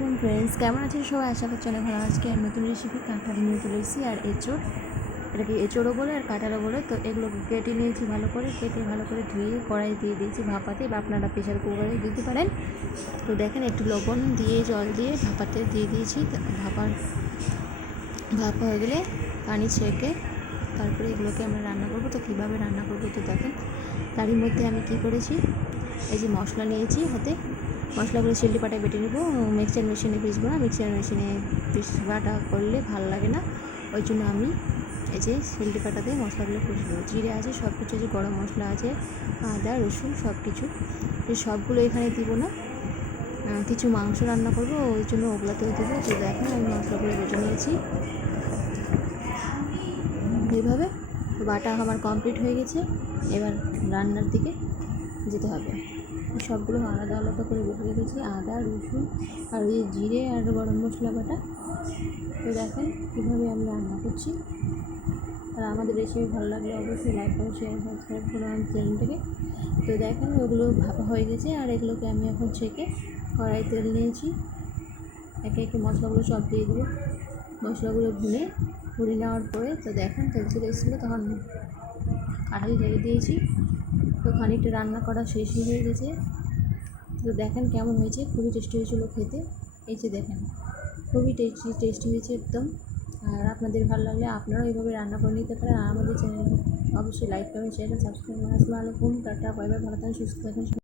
আলাইকুম ফ্রেন্ডস কেমন আছেন সবাই? আশা করছি অনেক ভালো আজকে নতুন রেসিপি কাঁঠাল নিয়ে চলে এসেছি, আর এঁচড়। এটাকে এঁচড়ও বলে আর কাঁঠালও বলে? তো এগুলোকে কেটে নিয়েছি ভালো করে, কেটে ভালো করে ধুয়ে কড়াই দিয়ে দিয়েছি ভাপাতে বা আপনারা প্রেশার কুকারে দিতে পারেন। তো দেখেন একটু লবণ দিয়ে, জল দিয়ে ভাপাতে দিয়ে দিয়েছি। তো ভাপা ভাপা হয়ে গেলে পানি ছেঁকে তারপরে এগুলোকে আমরা রান্না করব। তো কীভাবে রান্না করব তো দেখেন। তারই মধ্যে আমি কি করেছি? এই যে মশলা নিয়েছি হাতে। মশলাগুলো শিল্লি পাটায় বেটে নেব মিক্সচার মেশিনে পিসবো না মিক্সচার মেশিনে পিস বাটা করলে ভালো লাগে না। ওই জন্য আমি এই যে শিল্লি পাটাতে মশলাগুলো পিসবো। জিরে আছে সব কিছু আছে, গরম মশলা আছে, আদা, রসুন সব কিছু সবগুলো এখানে দিব না। কিছু মাংস রান্না করব, ওই জন্য ওগুলোতেও দেবো। তো দেখেন আমি মশলাগুলো বেটে নিয়েছি। এইভাবে বাটা আমার কমপ্লিট হয়ে গেছে। এবার রান্নার দিকে যেতে হবে। সবগুলো আলাদা আলাদা করে বেটে রেখেছি আদা, রসুন আর ওই জিরে আর গরম মশলা বাটা। তো দেখেন কীভাবে আমি রান্না করছি। আর আমাদের রেসিপি ভালো লাগলে অবশ্যই লাইক করো শেয়ার সাবস্ক্রাইব করো আমার চ্যানেলটাকে। তো দেখেন ওগুলো ভাপা হয়ে গেছে আর এগুলোকে আমি এখন ছেঁকে কড়াই তেল নিয়েছি। একে একে মশলাগুলো সব দিয়ে দেবো। মশলাগুলো ভুনে ভুনে নেওয়ার পরে তো দেখেন তেল চলে এসেছিল, তখন কাঁঠাল ঢেলে দিয়েছি। তো খানিকটা রান্না করা শেষ হয়ে গেছে। তো দেখেন কেমন হয়েছে, খুবই টেস্টি হয়েছিলো খেতে। এই যে দেখেন, খুবই টেস্টি টেস্টি হয়েছে একদম। আর আপনাদের ভালো লাগলে আপনারাও এইভাবে রান্না করে নিতে পারেন। আর আমাদের চ্যানেল অবশ্যই লাইক করবেন শেয়ার সাবস্ক্রাইব আসসালামু আলাইকুম, টাটা ভালো থাকেন, সুস্থ থাকেন